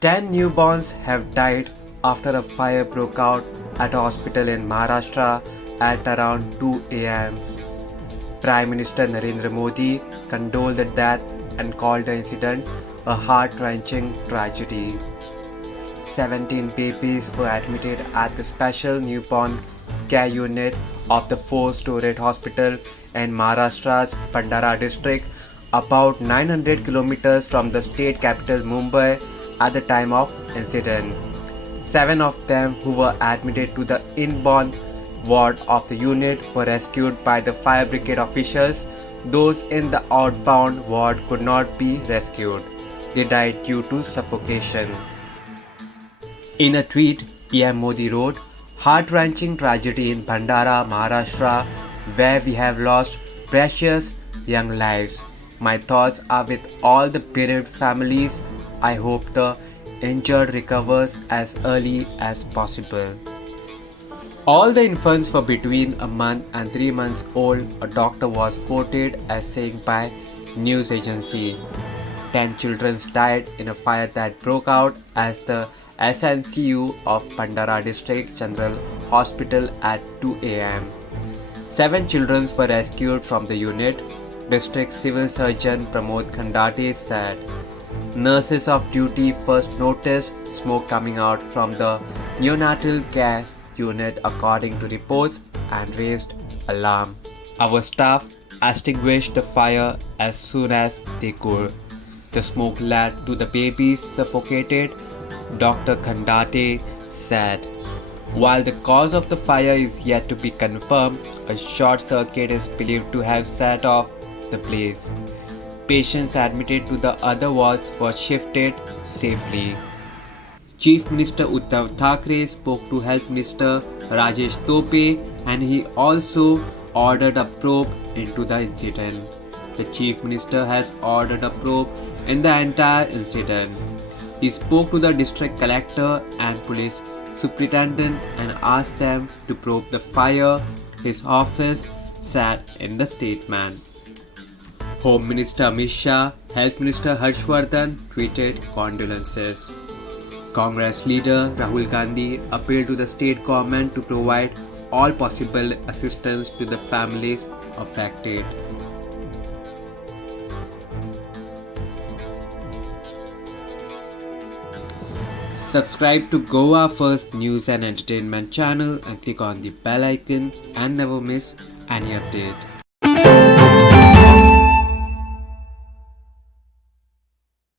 10 newborns have died after a fire broke out at a hospital in Maharashtra at around 2 am. Prime Minister Narendra Modi condoled the death and called the incident a heart-wrenching tragedy. 17 babies were admitted at the special newborn care unit of the 4-storied hospital in Maharashtra's Bhandara district, about 900 kilometers from the state capital Mumbai at the time of incident. 7 of them who were admitted to the inborn ward of the unit were rescued by the fire brigade officials. Those in the outbound ward could not be rescued. They died due to suffocation. In a tweet, PM Modi wrote, "Heart-wrenching tragedy in Bhandara, Maharashtra, where we have lost precious young lives. My thoughts are with all the bereaved families. I hope the injured recovers as early as possible." All the infants were between a month and 3 months old, a doctor was quoted as saying by news agency. 10 children died in a fire that broke out as the SNCU of Bhandara District General Hospital at 2 am. 7 children were rescued from the unit, District Civil Surgeon Pramod Khandate said. Nurses of duty first noticed smoke coming out from the neonatal care unit according to reports and raised alarm. Our staff extinguished the fire as soon as they could. The smoke led to the babies suffocated, Dr. Khandate said. While the cause of the fire is yet to be confirmed, a short circuit is believed to have set off the blaze. Patients admitted to the other wards were shifted safely. Chief Minister Uddhav Thackeray spoke to Health Minister Rajesh Tope and he also ordered a probe into the incident. The Chief Minister has ordered a probe in the entire incident. He spoke to the district collector and police superintendent and asked them to probe the fire, his office said in the statement. Home Minister Amit Shah, Health Minister Harshvardhan tweeted condolences. Congress leader Rahul Gandhi appealed to the state government to provide all possible assistance to the families affected. Subscribe to Goa First News and Entertainment channel and click on the bell icon and never miss any update.